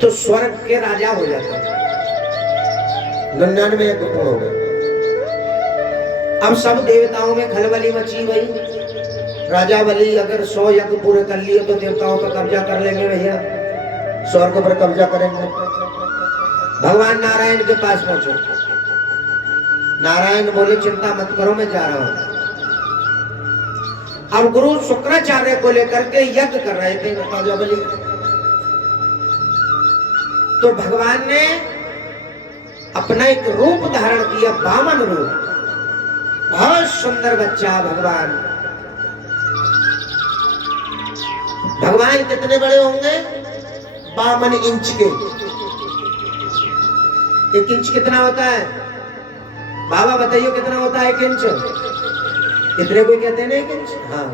तो स्वर्ग के राजा हो जाते हैं। 99 यज्ञ पूर्ण हो गए। अब सब देवताओं में खलबली मची गई। राजा बलि अगर 100 यज्ञ पूरे कर लिए तो देवताओं का कब्जा कर लेंगे भैया, स्वर्ग पर कब्जा करेंगे। भगवान नारायण के पास पहुंचो। नारायण बोले चिंता मत करो, मैं जा रहा हूं। अब गुरु शुक्राचार्य को लेकर के यज्ञ कर रहे थे राजा बलि। तो भगवान ने अपना एक रूप धारण किया, वामन रूप। बहुत सुंदर बच्चा भगवान। भगवान कितने बड़े होंगे? 52 इंच के। 1 इंच कितना होता है बाबा, बताइए कितना होता है 1 इंच? इतने कोई कहते हैं ना 1 इंच। हाँ,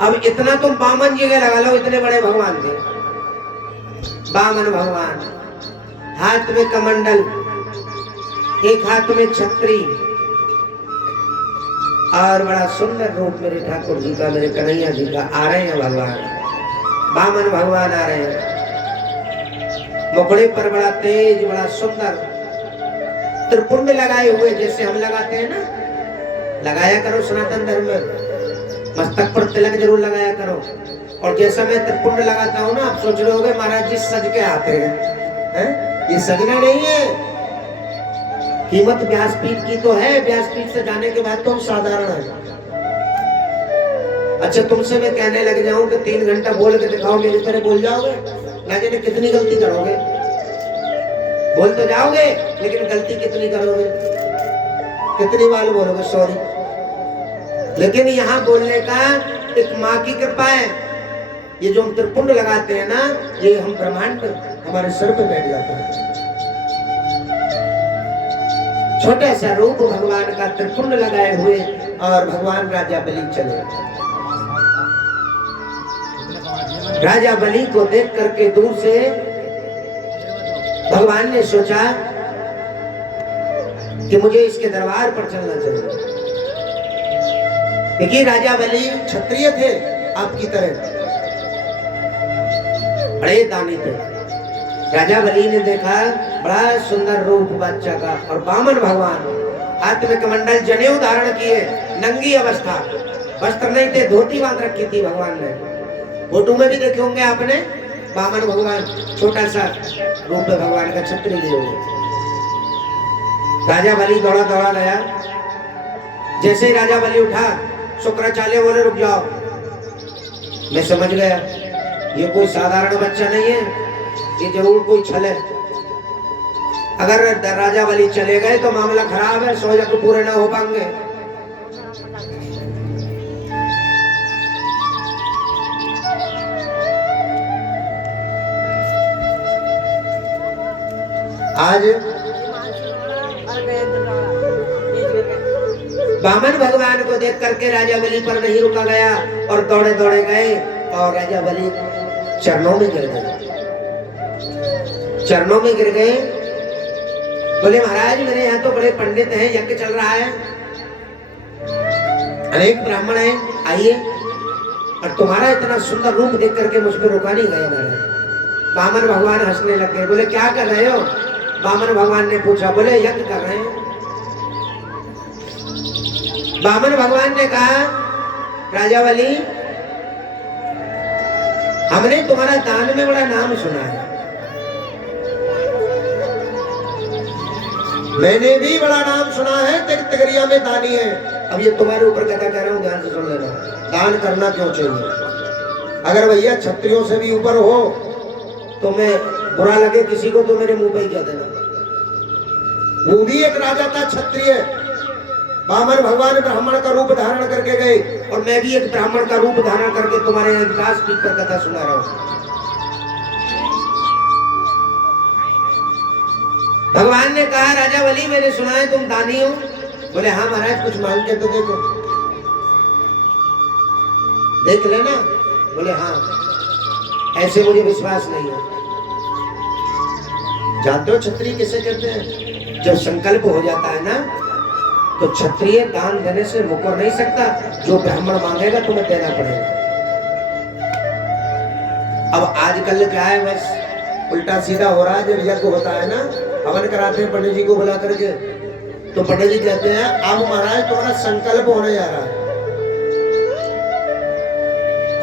अब इतना तुम 52 जगह लगा लो, इतने बड़े भगवान थे। 52 भगवान, हाथ में कमंडल, एक हाथ में छतरी, और बड़ा सुंदर रूप मेरे ठाकुर जी का, मेरे कन्हैया जी का। आ रहे हैं भगवान, 52 भगवान आ रहे हैं। मुखड़े पर बड़ा तेज, बड़ा सुंदर त्रिपुंड लगाए हुए, जैसे हम लगाते हैं ना, लगाया करो सनातन धर्म में, मस्तक पर तिलक जरूर लगाया करो। और जैसा मैं त्रिपुंड लगाता हूँ ना, आप सोच रहे होगे महाराज जी सज के आते हैं। ये सजना नहीं है। कीमत व्यासपीठ की तो है, व्यासपीठ से जाने के बाद तो हम साधारण है। अच्छा, तुमसे मैं कहने लग जाऊं कि 3 घंटा बोल के दिखाओ, मेरी तरह बोल जाओगे? ना जाने कितनी गलती करोगे। बोल तो जाओगे, लेकिन गलती कितनी करोगे, कितनी बार बोलोगे सॉरी। लेकिन यहाँ बोलने का एक माँ की कृपा है। ये जो हम त्रिपुंड लगाते हैं ना, ये हम ब्रह्मांड हमारे सर पे बैठ जाते हैं। छोटा सा रूप भगवान का त्रिपुंड लगाए हुए, और भगवान राजा बलि चले। राजा बलि को देख करके दूर से भगवान ने सोचा कि मुझे इसके दरबार पर चलना चाहिए। देखिए, राजा बलि क्षत्रिय थे आपकी तरह, बड़े दानी थे। राजा बलि ने देखा बड़ा सुंदर रूप बच्चा का, और 52 भगवान, हाथ में कमंडल, जनेऊ धारण किए, नंगी अवस्था, वस्त्र नहीं थे, धोती बांध रखी थी भगवान ने। फोटो में भी देखे होंगे आपने, 52 भगवान, छोटा सा रूप है भगवान का, छतरी लिए हुए। राजा बलि दौड़ा दौड़ा गया। जैसे ही राजा बलि उठा, शुक्राचार्य बोले रुक जाओ। मैं समझ गया ये कोई साधारण बच्चा नहीं है, ये जरूर कोई छल है। अगर राजा बलि चले गए तो मामला खराब है, 100 यज्ञ पूरे ना हो पाएंगे। आज 52 भगवान को देख करके राजा बलि पर नहीं रुका गया, और दौड़े दौड़े गए, और राजा बलि चरणों में गिर गए। चरणों में गिर गए, बोले महाराज मेरे यहाँ तो बड़े पंडित हैं, यज्ञ चल रहा है, अनेक ब्राह्मण हैं, आइए। और तुम्हारा इतना सुंदर रूप देख करके मुझ पर रुका नहीं गया महाराज। 52 भगवान हंसने लग गए, बोले क्या कर रहे हो? 52 भगवान ने पूछा, बोले यज्ञ कर रहे हैं। 52 भगवान ने कहा, राजा बलि हमने तुम्हारा दान में बड़ा नाम सुना है, मैंने भी बड़ा नाम सुना है, तिगरिया में दानी है। अब ये तुम्हारे ऊपर कथा कह रहा हूं, ध्यान से सुन लेना। दान करना क्यों चाहिए? अगर भैया क्षत्रियों से भी ऊपर हो तो मैं बुरा लगे किसी को तो मेरे मुंह पे ही कह देना। वो भी एक राजा था, क्षत्रिय। 52 भगवान ब्राह्मण का रूप धारण करके गए, और मैं भी एक ब्राह्मण का रूप धारण करके तुम्हारे व्यासपीठ पर कथा सुना रहा हूं। भगवान ने कहा, राजा बलि मैंने सुना है तुम दानी हो। बोले हाँ महाराज, कुछ मांग के तो देखो, देख लेना। बोले हाँ, ऐसे मुझे विश्वास नहीं है। जानते हो क्षत्रिय किसे कहते हैं? जब संकल्प हो जाता है ना, तो क्षत्रिय दान देने से मुकर नहीं सकता। जो ब्राह्मण मांगेगा तुम्हें देना पड़ेगा। अब आजकल क्या है, बस उल्टा सीधा हो रहा है। जब यज्ञ होता है ना, हवन कराते हैं पंडित जी को बुला करके, तो पंडित जी कहते हैं अब महाराज तुम्हारा संकल्प होने जा रहा है।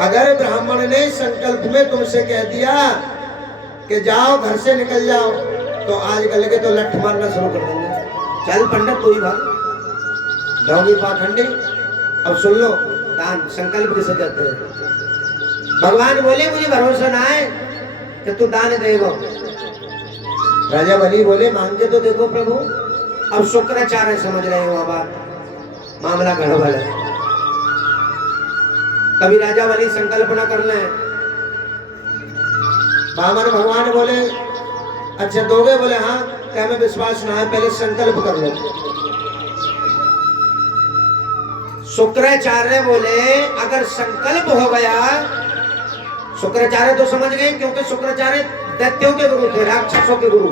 अगर ब्राह्मण ने संकल्प में तुमसे कह दिया कि जाओ घर से निकल जाओ, तो आज कल के तो लठ मारना शुरू कर देंगे। चल पंडित कोई भाग ढोंगी पाखंडी। अब सुन लो, दान संकल्प किसे कहते हैं। भगवान बोले मुझे भरोसा ना है कि तू दान देगा। राजा बलि बोले मांग के तो देखो प्रभु। अब शुक्राचार्य समझ रहे हो बात, मामला गड़बड़ है। कभी राजा बलि संकल्प न कर ले। बामन भगवान बोले अच्छा दोगे? बोले हाँ। क्या में विश्वास ना है, पहले संकल्प कर लो। शुक्राचार्य बोले अगर संकल्प हो गया, शुक्राचार्य तो समझ गए क्योंकि शुक्राचार्य दैत्यों के गुरु थे, राक्षसों के गुरु।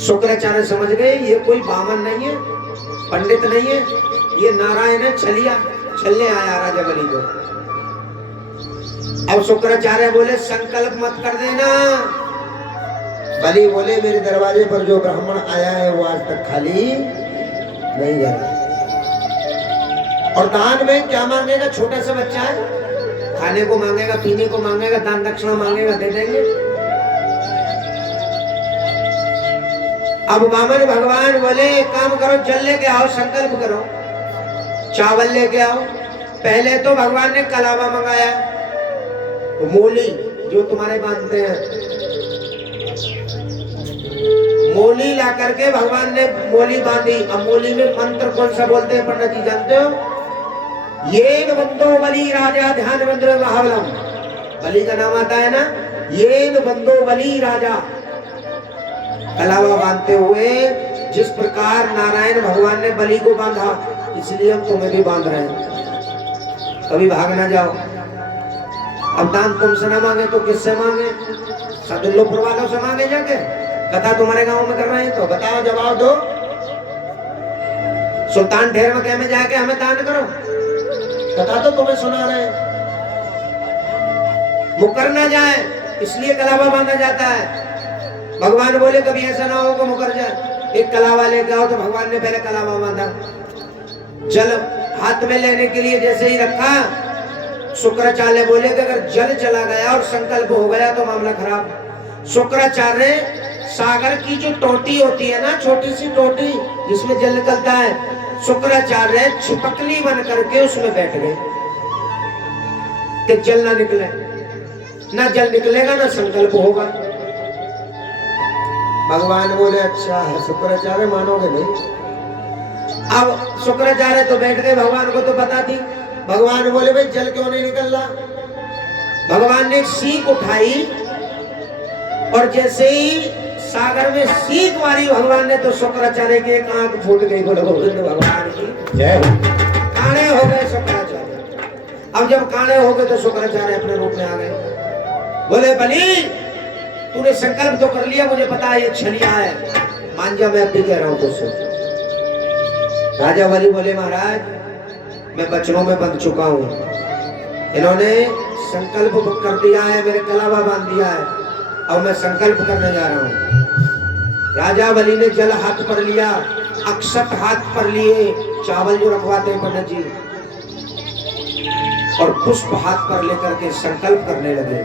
शुक्राचार्य समझ गए ये कोई बामन नहीं है, पंडित नहीं है, ये नारायण है, छलने आया राजा बलि को। अब शुक्राचार्य बोले संकल्प मत कर देना। बलि बोले मेरे दरवाजे पर जो ब्राह्मण आया है वो आज तक खाली नहीं गया। और दान में क्या मांगेगा? छोटा सा बच्चा है, खाने को मांगेगा, पीने को मांगेगा, दान दक्षिणा मांगेगा, दे देंगे। अब वामन भगवान बोले काम करो, जल लेके आओ, संकल्प करो, चावल लेके आओ। पहले तो भगवान ने कलावा मंगाया, मोली जो तुम्हारे बांधते हैं, मोली ला करके भगवान ने मोली बांधी। अब मोली में मंत्र कौन सा बोलते हैं पंडित जी जानते हो? येन बंदो बलि राजा ध्यान मंत्र महाबलम। बलि का नाम आता है ना, येन बंदो बलि राजा। कलावा बांधते हुए जिस प्रकार नारायण भगवान ने बलि को बांधा, इसलिए हम तुम्हें भी बांध रहे हैं। कभी भाग ना जाओ। अब दान तुमसे ना मांगे तो किससे मांगे? सदुल्लोपुर वालों से मांगे जाके। कथा तुम्हारे गांव में कर रहे हैं तो बताओ, जवाब दो। सुल्तान ठेर में कह में जाके हमें दान करो, कथा तो तुम्हें सुना रहे हैं। मुकर ना जाए इसलिए कलावा बांधा जाता है। भगवान बोले कभी ऐसा ना हो कि मुकर जाए। एक कलावा लेके आओ, तो भगवान ने पहले कलावा बांधा। जल हाथ में लेने के लिए जैसे ही रखा, शुक्राचार्य बोले कि अगर जल चला गया और संकल्प हो गया तो मामला खराब। शुक्राचार्य सागर की जो टोटी होती है ना, छोटी सी टोटी जिसमें जल निकलता है, शुक्राचार्य छिपकली बन करके उसमें बैठ गए कि जल ना निकले। ना जल निकलेगा ना संकल्प होगा। भगवान बोले अच्छा है शुक्राचार्य, मानोगे नहीं। अब शुक्राचार्य तो बैठ गए, भगवान को तो पता थी। भगवान बोले भाई जल क्यों नहीं निकल रहा? भगवान ने एक सीख उठाई और जैसे ही सागर में सीख मारी भगवान ने, तो शुक्राचार्य की एक आंख फूट गई। बोले गोविंद भगवान की जय। काणे हो गए शुक्राचार्य। अब जब काणे हो गए तो शुक्राचार्य अपने रूप में आ गए। बोले बलि तूने संकल्प तो कर लिया, मुझे पता है ये छलिया है, मान जा, मैं अब भी कह रहा हूं तुझसे। राजा बलि बोले महाराज मैं बचनों में बंध चुका हूं, इन्होंने संकल्प कर दिया है, मेरे कलावा बांध दिया है, और मैं संकल्प करने जा रहा हूं। राजा बलि ने जल हाथ पर लिया, अक्षत हाथ पर लिए, चावल जो रखवाते हैं पंडित जी, और पुष्प हाथ पर लेकर के संकल्प करने लगे।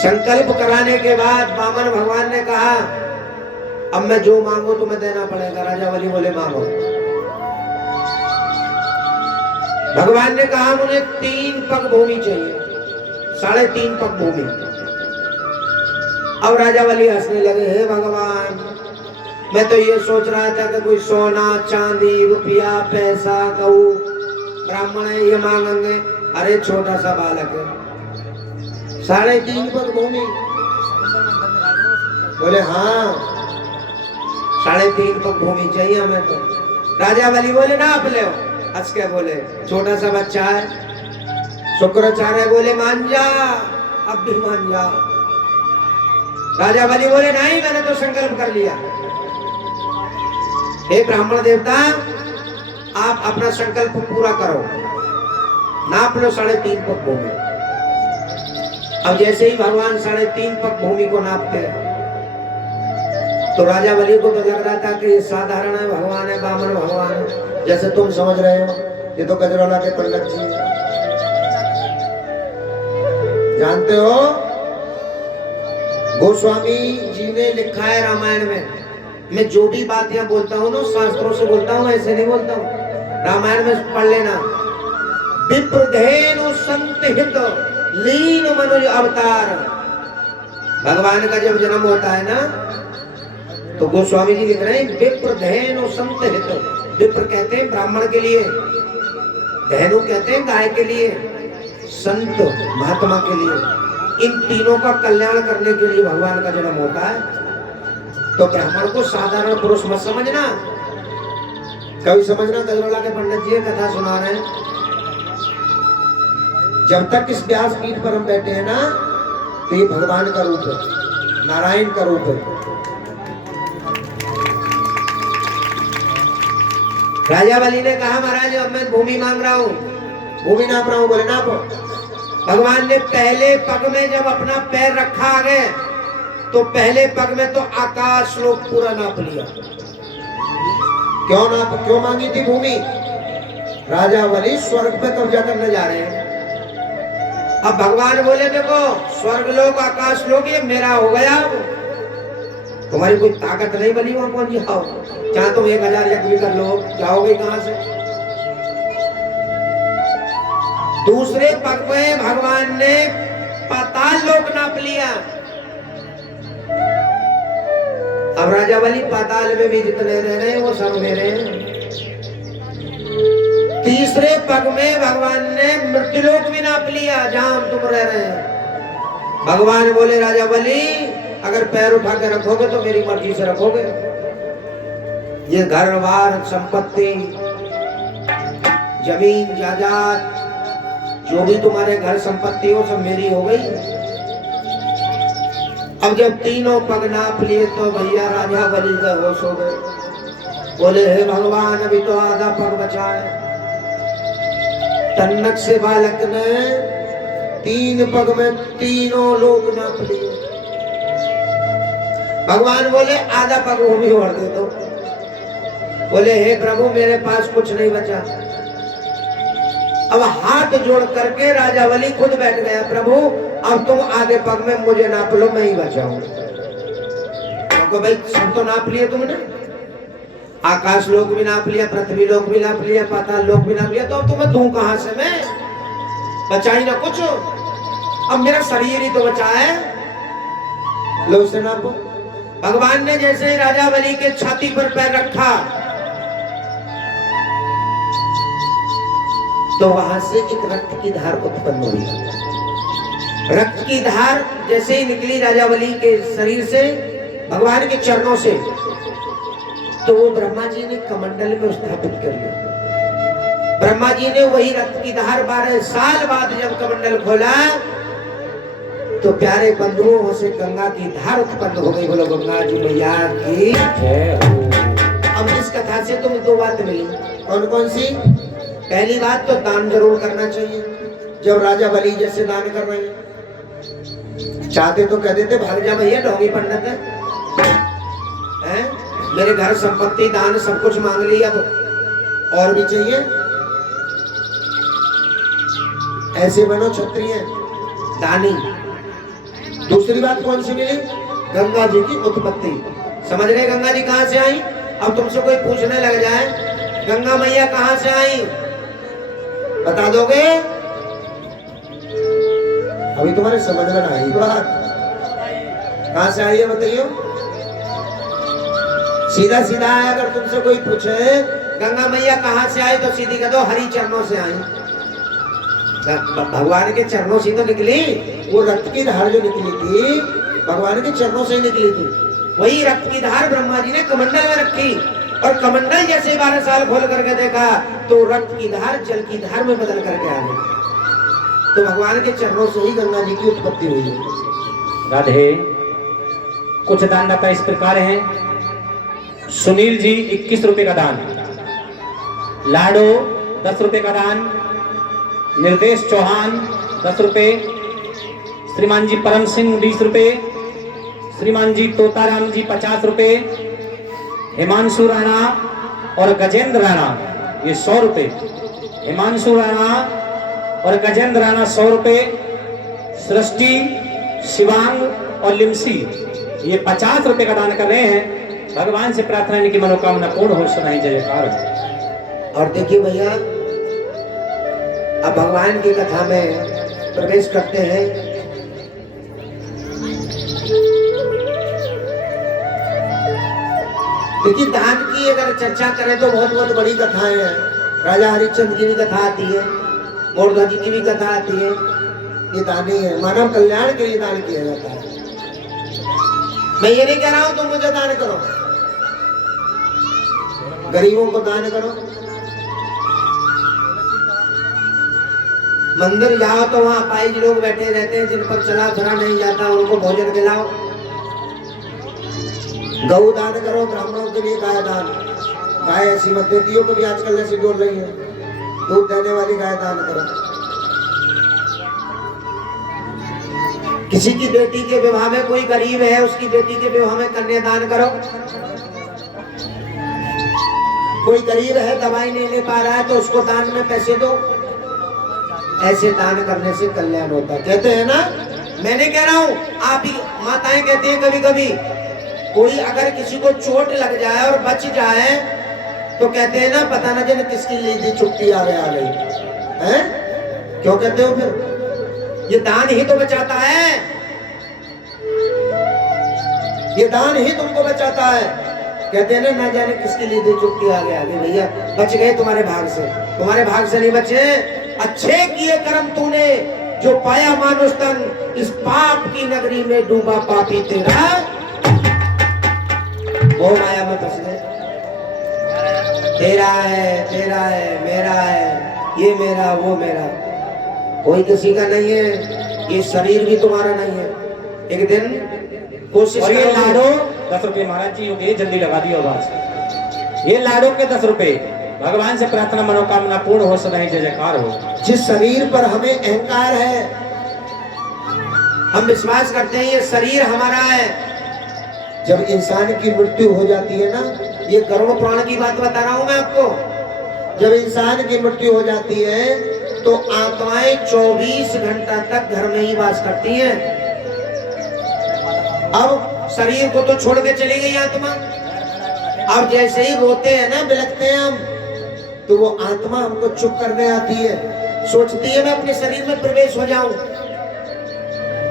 संकल्प कराने के बाद वामन भगवान ने कहा अब मैं जो मांगू तुम्हें देना पड़ेगा। राजा बलि बोले मांगो। भगवान ने कहा मुझे 3 पग भूमि चाहिए, 3.5 पग भूमि। अब राजा बलि हंसने लगे, हे भगवान मैं तो ये सोच रहा था कि कोई सोना चांदी रुपया पैसा गऊ ब्राह्मण है ये मांगेंगे, अरे छोटा सा बालक है, 3.5 पग भूमि। बोले हाँ 3.5 पग भूमि चाहिए हमें तो। राजा बलि बोले ना आप ले, हंस के बोले छोटा सा बच्चा है। शुक्राचार्य बोले मान जा, अब भी मान जा। राजा बलि बोले नहीं मैंने तो संकल्प कर लिया। हे ब्राह्मण देवता आप अपना संकल्प पूरा करो, नाप लो 3.5 पग भूमि। अब जैसे ही भगवान 3.5 पग भूमि को नापते हैं तो राजा बलि को तो लग रहा था कि ये साधारण है भगवान है, बामन भगवान है, जैसे तुम समझ रहे हो। ये तो गजरौला के पंडित जी जानते हो, गोस्वामी जी ने लिखा है रामायण में। मैं जो भी बात यहाँ बोलता हूँ ना शास्त्रों से बोलता हूँ, ऐसे नहीं बोलता हूँ। रामायण में पढ़ लेना, विप्रधेनु संत हित लीन मनुज अवतार। भगवान का जब जन्म होता है ना तो गोस्वामी जी लिख रहे हैं विप्रधेनु संत हित। विप्र कहते हैं ब्राह्मण के लिए, धेनु कहते हैं गाय के लिए, संत महात्मा के लिए, इन तीनों का कल्याण करने के लिए भगवान का जन्म होता है। तो ब्राह्मण को साधारण पुरुष मत समझना, कभी समझना गजरौला के पंडित जी कथा सुना रहे हैं। जब तक इस व्यास पीठ पर हम बैठे हैं ना तो ये भगवान का रूप है, नारायण का रूप है। राजा बलि ने कहा महाराज अब मैं भूमि मांग रहा हूं, भूमि नाप रहा हूं। बोले नापो। भगवान ने पहले पग में जब अपना पैर रखा आगे तो पहले पग में तो आकाश लोक पूरा नाप लिया। क्यों मांगी थी भूमि? राजा बलि स्वर्ग पे कब्जा करने जा रहे हैं। अब भगवान बोले देखो स्वर्ग लोक आकाश लोक ये मेरा हो गया, तुम्हारी कोई ताकत नहीं बनी वहां पहुंच जाओ, चाहे तुम 1000 यज्ञ भी कर लो, जाओगे कहां से? दूसरे पग में भगवान ने पाताल लोक नाप लिया। अब राजा बलि पाताल में भी जितने रह रहे हैं वो सब मेरे हैं। तीसरे पग में भगवान ने मृत्युलोक भी नाप लिया जहां तुम रह रहे हैं। भगवान बोले राजा बलि अगर पैर उठा के रखोगे तो मेरी मर्जी से रखोगे, ये घर बार संपत्ति जमीन जायदाद जो भी तुम्हारे घर संपत्ति हो सब मेरी हो गई। अब जब तीनों पग नाप लिए तो भैया राजा बलि का होश हो गए। बोले हे भगवान अभी तो आधा पग बचा है। तन्नक से बालक ने 3 पग में तीनों लोग नाप लिए। भगवान बोले आधा पग वो भी और दे दो। बोले हे प्रभु मेरे पास कुछ नहीं बचा। अब हाथ जोड़ करके राजा बलि खुद बैठ गया, प्रभु अब तुम आगे पग में मुझे नाप लो, मैं ही बचाऊं। तो भाई सब तो नाप लिए तुमने, आकाश लोक भी नाप लिया, पृथ्वी लोक भी नाप लिया, पाताल लोक भी नाप लिया, तो अब तुम्हें दूं कहां से मैं? बचा ही ना कुछ, अब मेरा शरीर ही तो बचा है, लो से नापो। भगवान ने जैसे ही राजा बलि के छाती पर पैर रखा तो वहां से एक रक्त की धार उत्पन्न हुई। रक्त की धार जैसे ही निकली राजा बलि के शरीर से, भगवान के चरणों से, तो वो ब्रह्मा जी ने कमंडल में स्थापित कर लिया। ब्रह्मा जी ने वही रक्त की धार 12 साल बाद जब कमंडल खोला तो प्यारे बंधुओं से गंगा की धार उत्पन्न हो गई। बोलो गंगा जी मैया की जय हो। अब इस कथा से तुम्हें 2 बात मिली। कौन कौन सी? पहली बात तो दान जरूर करना चाहिए। जब राजा बलि जैसे दान कर रहे हैं, चाहते तो कह देते भाग जा भैया ढोंगी पंडित है, मेरे घर संपत्ति दान सब कुछ मांग ली, अब और भी चाहिए। ऐसे बनो क्षत्रिय दानी। दूसरी बात कौन सी मिली? गंगा जी की उत्पत्ति। समझ रहे गंगा जी कहां से आई? अब तुमसे कोई पूछने लग जाए गंगा मैया कहां से आई, बता दोगे? अभी तुम्हारे समझ में ना आई बात, कहां से आई है बताइए। सीधा सीधा है, अगर तुमसे कोई पूछे गंगा मैया कहां से आई तो सीधी कह दो हरि चरणों से आई। भगवान के चरणों से तो निकली, वो रक्त की धार जो निकली थी भगवान के चरणों से ही निकली थी। वही रक्त की धार ब्रह्मा जी ने कमंडल में रखी और कमंडल जैसे 12 साल खोल करके देखा तो रक्त की धार जल की धार में बदल करके आ गई। तो भगवान के चरणों से ही गंगा जी की उत्पत्ति हुई है। राधे। कुछ दानदाता इस प्रकार हैं। सुनील जी 21 रुपए का दान, लाडो 10 रुपए का दान, निर्देश चौहान 10 रुपए, श्रीमान जी परम सिंह 20 रुपए, श्रीमान जी तोताराम जी 50 रुपए, हिमांशु राणा और गजेंद्र राणा ये 100 रुपए, हिमांशु राणा और गजेंद्र राणा 100 रुपए, सृष्टि, शिवांग और लिमसी ये 50 रुपए का दान कर रहे हैं। भगवान से प्रार्थना है कि मनोकामना पूर्ण हो, सुनाई जय जयकार। और देखिए भैया, अब भगवान की कथा में प्रवेश करते हैं। देखिए, दान की अगर चर्चा करें तो बहुत बहुत बड़ी कथाएं हैं। राजा हरिश्चंद्र की भी कथा आती है, मोरध्वज की भी कथा आती है। ये दान ही है, मानव कल्याण के लिए दान किया जाता है। मैं ये नहीं कह रहा हूं तुम मुझे दान करो, गरीबों को दान करो। मंदिर जाओ तो वहां अपाहिज लोग बैठे रहते हैं जिन पर चला फिरा नहीं जाता, उनको भोजन खिलाओ। गौ दान करो, ब्राह्मणों के लिए गाय दान। गाय ऐसी मत देतियों को भी आजकल ऐसी डोल रही है, दूध देने वाली गाय दान करो। किसी की बेटी के विवाह में कोई गरीब है, उसकी बेटी के विवाह में कन्यादान करो। कोई गरीब है, दवाई नहीं ले पा रहा है, तो उसको दान में पैसे दो। ऐसे दान करने से कल्याण होता है, कहते हैं ना। मैं नहीं कह रहा हूं, आप ही माताएं कहती हैं कभी कभी, कोई अगर किसी को चोट लग जाए और बच जाए तो कहते हैं ना, पता ना जाने किसकी लीदी चुट्टी आ गई है। क्यों कहते हो फिर? ये दान ही तो बचाता है, ये दान ही तुमको बचाता है। कहते हैं ना जाने किसके लिए दी चुट्टी आ गया। भैया बच गए तुम्हारे भाग से, तुम्हारे भाग से नहीं बचे। अच्छे किए कर्म तूने, जो पाया मानुष तन, इस पाप की नगरी में डूबा पापी तेरा। वो माया में फंस गए। तेरा है, मेरा है, ये मेरा, वो मेरा, कोई किसी का नहीं है। ये शरीर भी तुम्हारा नहीं है। एक दिन कोशिश और ये करो। लाडो 10 रुपए महाराज जी, ये जल्दी लगा दियो आवाज। ये लाडो के 10 रुपए, भगवान से प्रार्थना मनोकामना पूर्ण हो, सदा ही जय जयकार हो। जिस शरीर पर हमें अहंकार है, हम विश्वास करते हैं ये शरीर हमारा है। जब इंसान की मृत्यु हो जाती है ना, ये गरुड़ पुराण की बात बता रहा हूं मैं आपको। जब इंसान की मृत्यु हो जाती है तो आत्माएं 24 घंटा तक घर में ही वास करती हैं। अब शरीर को तो छोड़ के चली गई आत्मा। अब जैसे ही रोते हैं ना, बिलखते हैं हम, तो वो आत्मा हमको चुप करने आती है, सोचती है मैं अपने शरीर में प्रवेश हो जाऊं,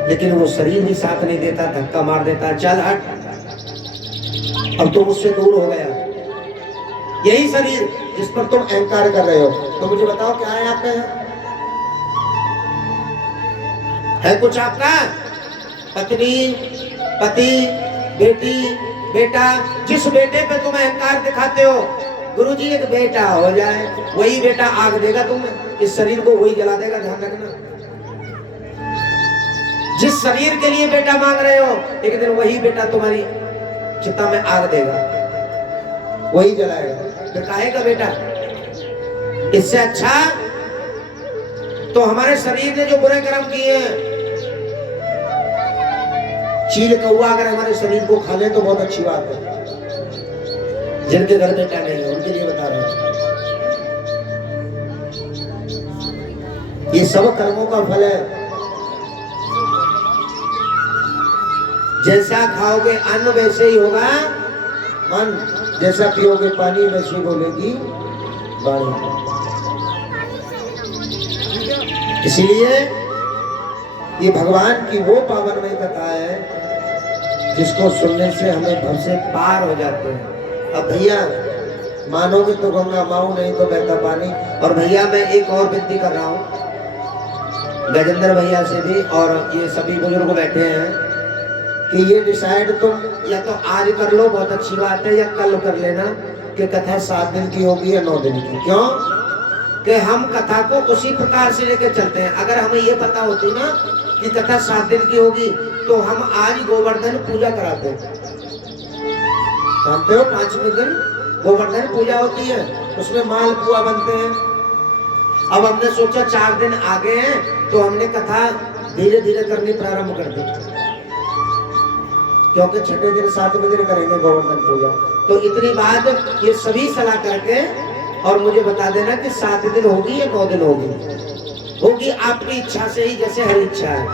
लेकिन वो शरीर भी साथ नहीं देता, धक्का मार देता, चल हट, अब तुम उससे दूर हो गया। यही शरीर जिस पर तुम अहंकार कर रहे हो, तो मुझे बताओ क्या है आपका? है कुछ आपका? पत्नी, पति, बेटी, बेटा। जिस बेटे पे तुम अहंकार दिखाते हो, गुरुजी एक बेटा हो जाए, वही बेटा आग देगा तुम्हें, इस शरीर को वही जला देगा, ध्यान रखना। जिस शरीर के लिए बेटा मांग रहे हो, एक दिन वही बेटा तुम्हारी चिता में आग देगा, वही जलाएगा। फिर काहे का बेटा? इससे अच्छा तो हमारे शरीर ने जो बुरे कर्म किए हैं, चील कौआ अगर हमारे शरीर को खा ले तो बहुत अच्छी बात है। जिनके घर बेटा नहीं है उनके लिए बता रहा हूं, ये सब कर्मों का फल है। जैसा खाओगे अन्न वैसे ही होगा मन, जैसा पियोगे पानी वैसी बोलेगी वाणी। इसलिए ये भगवान की वो पावनमय कथा है जिसको सुनने से हमें भव से पार हो जाते हैं। अब भैया मानोगे तो गंगा माऊ, नहीं तो बहता पानी। और भैया मैं एक और विनती कर रहा हूँ गजेंद्र भैया से भी, और ये सभी बुजुर्ग बैठे हैं कि ये डिसाइड तुम या तो आज कर लो, बहुत अच्छी बात है, या कल कर लेना कि कथा 7 दिन की होगी या 9 दिन की। क्यों कि हम कथा को उसी प्रकार से लेकर चलते हैं। अगर हमें ये पता होती ना कि कथा 7 दिन की होगी तो हम आज गोवर्धन पूजा कराते। जानते हो 5वें दिन गोवर्धन पूजा होती है, उसमें मालपुआ बनते हैं। अब हमने सोचा 4 दिन आगे हैं तो हमने कथा धीरे धीरे करनी प्रारंभ कर दे, क्योंकि छठे दिन 7वें दिन करेंगे गोवर्धन पूजा। तो इतनी बात ये सभी सलाह करके और मुझे बता देना कि 7 दिन होगी या 9 दिन होगी। होगी आपकी इच्छा से ही, जैसे हर इच्छा है।